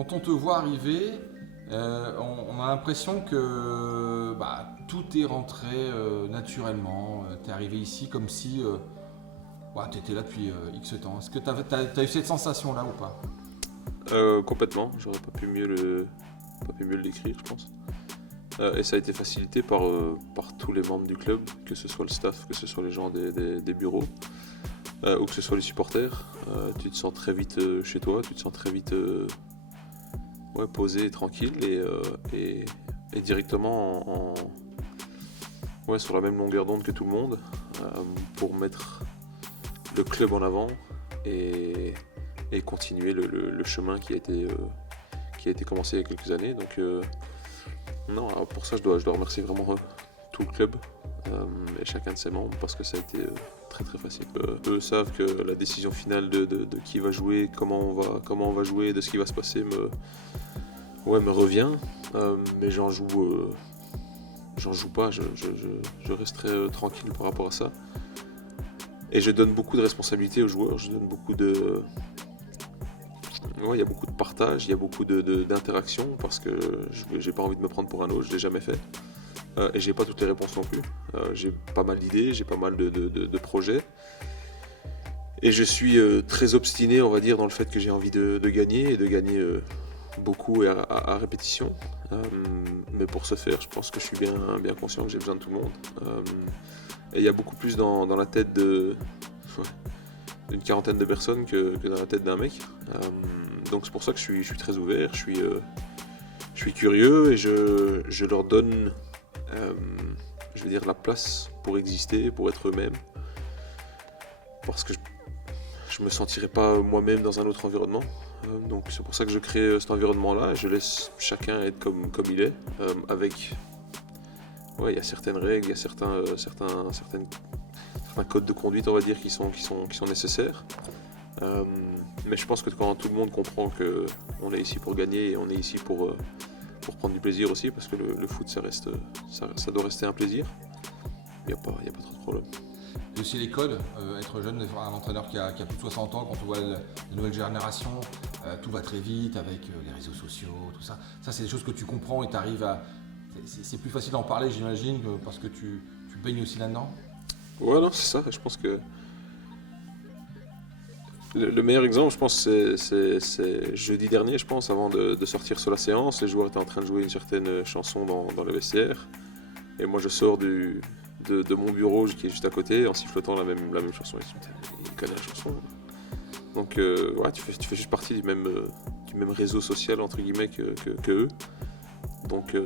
Quand on te voit arriver, on a l'impression que tout est rentré naturellement. Tu es arrivé ici comme si tu étais là depuis X temps. Est-ce que tu as eu cette sensation-là ou pas? Complètement, j'aurais pas pu mieux le décrire, je pense. Et ça a été facilité par tous les membres du club, que ce soit le staff, que ce soit les gens des bureaux, ou que ce soit les supporters. Tu te sens très vite chez toi, tu te sens très vite posé et tranquille et directement sur la même longueur d'onde que tout le monde pour mettre le club en avant et continuer le chemin qui a été commencé il y a quelques années. Donc non, alors pour ça je dois remercier vraiment tout le club et chacun de ses membres parce que ça a été très très facile. Eux savent que la décision finale de qui va jouer, comment on va jouer, de ce qui va se passer me revient, mais j'en joue pas, je reste très tranquille par rapport à ça. Et je donne beaucoup de responsabilités aux joueurs, je donne beaucoup de... il y a beaucoup de partage, il y a beaucoup d'interaction parce que j'ai pas envie de me prendre pour un autre, je l'ai jamais fait. Et j'ai pas toutes les réponses non plus. J'ai pas mal d'idées, j'ai pas mal de projets. Et je suis très obstiné, on va dire, dans le fait que j'ai envie de gagner et de gagner beaucoup et à répétition. Mais pour ce faire, je pense que je suis bien conscient que j'ai besoin de tout le monde. Et il y a beaucoup plus dans la tête d'une quarantaine de personnes que dans la tête d'un mec. Donc c'est pour ça que je suis très ouvert, je suis curieux et je leur donne la place pour exister, pour être eux-mêmes. Parce que je me sentirais pas moi-même dans un autre environnement. Donc c'est pour ça que je crée cet environnement-là et je laisse chacun être comme il est. Il y a certaines règles, il y a certains codes de conduite, on va dire, qui sont nécessaires. Mais je pense que quand tout le monde comprend qu'on est ici pour gagner et on est ici pour prendre du plaisir aussi, parce que le foot ça doit rester un plaisir, il n'y a pas trop de problème. Il y a aussi les codes, être jeune, un entraîneur qui a plus de 60 ans, quand on voit la nouvelle génération, tout va très vite avec les réseaux sociaux, tout ça. Ça, c'est des choses que tu comprends et tu arrives à... C'est plus facile d'en parler, j'imagine, parce que tu baignes aussi là-dedans. Ouais, non, c'est ça. Je pense que le meilleur exemple, je pense, c'est jeudi dernier, je pense, avant de sortir sur la séance, les joueurs étaient en train de jouer une certaine chanson dans le vestiaire. Et moi, je sors de mon bureau qui est juste à côté en sifflotant la même chanson. Ils connaissent la chanson. Donc, tu fais juste partie du même réseau social, entre guillemets, que eux. Donc,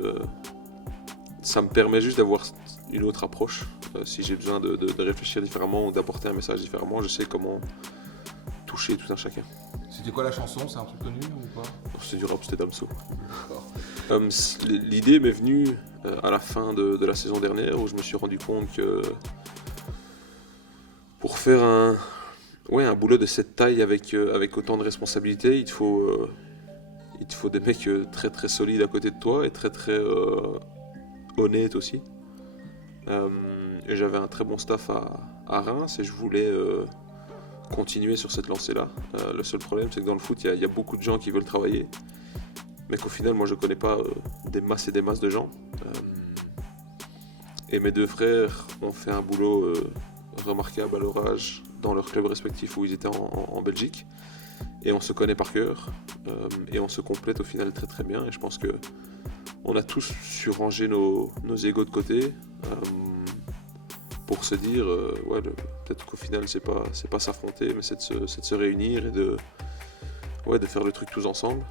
ça me permet juste d'avoir une autre approche. Si j'ai besoin de réfléchir différemment ou d'apporter un message différemment, je sais comment toucher tout un chacun. C'était quoi la chanson? C'est un truc connu ou pas? C'était du rap, c'était Damso. D'accord. L'idée m'est venue à la fin de la saison dernière où je me suis rendu compte que pour faire un boulot de cette taille avec autant de responsabilités, il te faut des mecs très très solides à côté de toi et très très honnêtes aussi. Et j'avais un très bon staff à Reims et je voulais continuer sur cette lancée-là. Le seul problème, c'est que dans le foot, il y a beaucoup de gens qui veulent travailler, mais qu'au final, moi, je connais pas des masses et des masses de gens. Et mes deux frères ont fait un boulot remarquable à leur âge dans leur club respectif où ils étaient en Belgique. Et on se connaît par cœur et on se complète au final très très bien. Et je pense que on a tous su ranger nos égos de côté pour se dire peut-être qu'au final c'est pas s'affronter, mais c'est de se réunir et de faire le truc tous ensemble.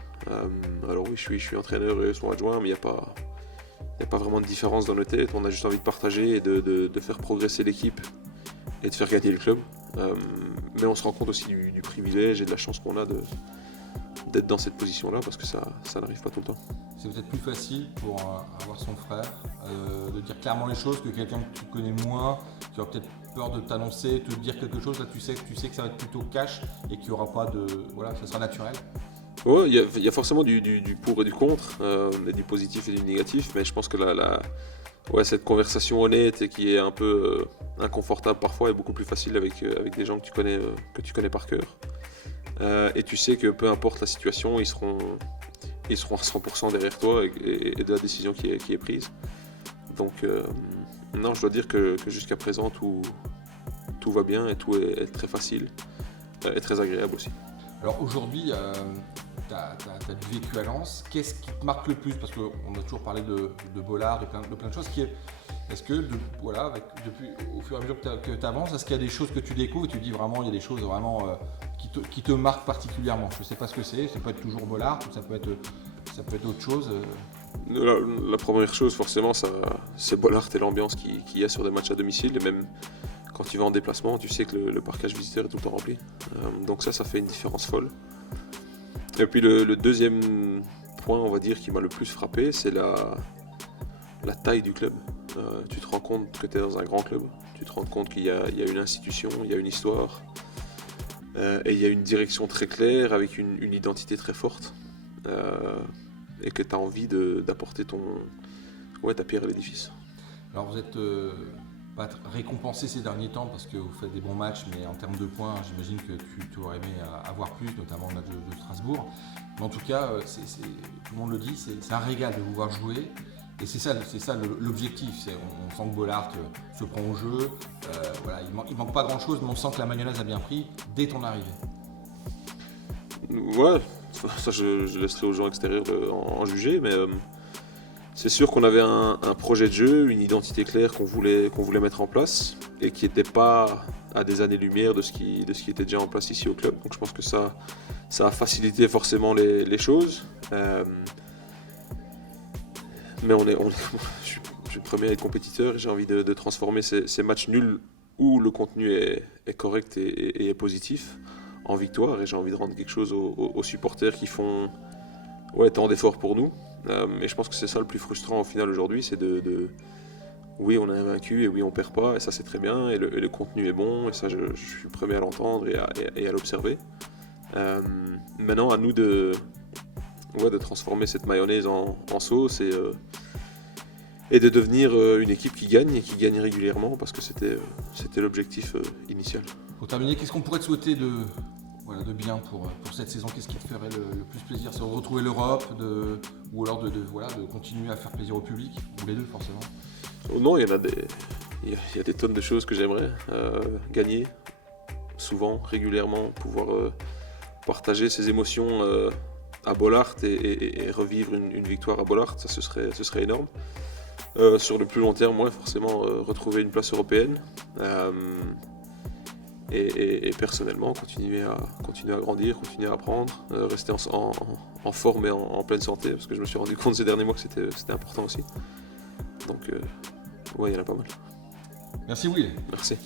Alors oui, je suis entraîneur et son adjoint, mais il n'y a pas vraiment de différence dans nos têtes. On a juste envie de partager et de faire progresser l'équipe et de faire gagner le club. Mais on se rend compte aussi du privilège et de la chance qu'on a d'être dans cette position-là, parce que ça n'arrive pas tout le temps. C'est peut-être plus facile pour avoir son frère de dire clairement les choses que quelqu'un que tu connais moins, qui aura peut-être peur de t'annoncer, te dire quelque chose. Là, tu sais que ça va être plutôt cash et qu'il n'y aura pas de... Voilà, ça sera naturel. Ouais, il y a forcément du pour et du contre, et du positif et du négatif, mais je pense que cette conversation honnête et qui est un peu inconfortable parfois est beaucoup plus facile avec des gens que tu connais par cœur. Et tu sais que peu importe la situation, ils seront ils seront à 100% derrière toi et de la décision qui est prise. Donc non, je dois dire que jusqu'à présent tout va bien et tout est très facile et très agréable aussi. Alors aujourd'hui, tu as du vécu à Lens. Qu'est-ce qui te marque le plus? Parce qu'on a toujours parlé de Bollard, de plein de choses. Est-ce que depuis, au fur et à mesure que tu avances, est-ce qu'il y a des choses que tu découvres et tu dis vraiment il y a des choses vraiment qui te marquent particulièrement? Je ne sais pas ce que c'est. Ça peut être toujours Bollard, ou ça peut être autre chose. La première chose, forcément, c'est Bollard et l'ambiance qu'il y a sur des matchs à domicile. Et même quand tu vas en déplacement, tu sais que le parcage visiteur est tout le temps rempli. Donc ça fait une différence folle. Et puis le deuxième point, on va dire, qui m'a le plus frappé, c'est la taille du club. Tu te rends compte que tu es dans un grand club. Tu te rends compte qu'il y a une institution, il y a une histoire. Et il y a une direction très claire, avec une identité très forte. Et que tu as envie d'apporter ta pierre à l'édifice. Alors vous êtes pas récompensé ces derniers temps parce que vous faites des bons matchs, mais en termes de points, j'imagine que tu aurais aimé avoir plus, notamment le match de Strasbourg. Mais en tout cas, tout le monde le dit, c'est un régal de vous voir jouer. Et c'est ça l'objectif. On sent que Bollard se prend au jeu. Il manque pas grand-chose, mais on sent que la mayonnaise a bien pris dès ton arrivée. Ouais, ça je laisserai aux gens extérieurs en juger, mais c'est sûr qu'on avait un projet de jeu, une identité claire qu'on voulait mettre en place et qui n'était pas à des années-lumière de ce qui était déjà en place ici au club. Donc je pense que ça a facilité forcément les choses. Mais je suis le premier à être compétiteur et j'ai envie de transformer ces matchs nuls où le contenu est correct et est positif en victoire. Et j'ai envie de rendre quelque chose aux supporters qui font tant d'efforts pour nous. Et je pense que c'est ça le plus frustrant au final aujourd'hui, c'est oui, on est invaincu et oui, on perd pas, et ça c'est très bien, et le contenu est bon, et ça je suis le premier à l'entendre et à l'observer. Maintenant, à nous de transformer cette mayonnaise en sauce et de devenir une équipe qui gagne et qui gagne régulièrement, parce que c'était l'objectif initial. Pour terminer, qu'est-ce qu'on pourrait te souhaiter de bien pour cette saison? Qu'est-ce qui te ferait le plus plaisir? C'est de retrouver l'Europe, ou alors de continuer à faire plaisir au public, ou les deux forcément? Non, il y a des tonnes de choses que j'aimerais gagner, souvent, régulièrement, pouvoir partager ces émotions à Bollard et revivre une victoire à Bollard, ça ce serait énorme. Sur le plus long terme, forcément retrouver une place européenne. Et personnellement, continuer à grandir, continuer à apprendre, rester en forme et en pleine santé, parce que je me suis rendu compte ces derniers mois que c'était important aussi. Donc, il y en a pas mal. Merci Will. Merci.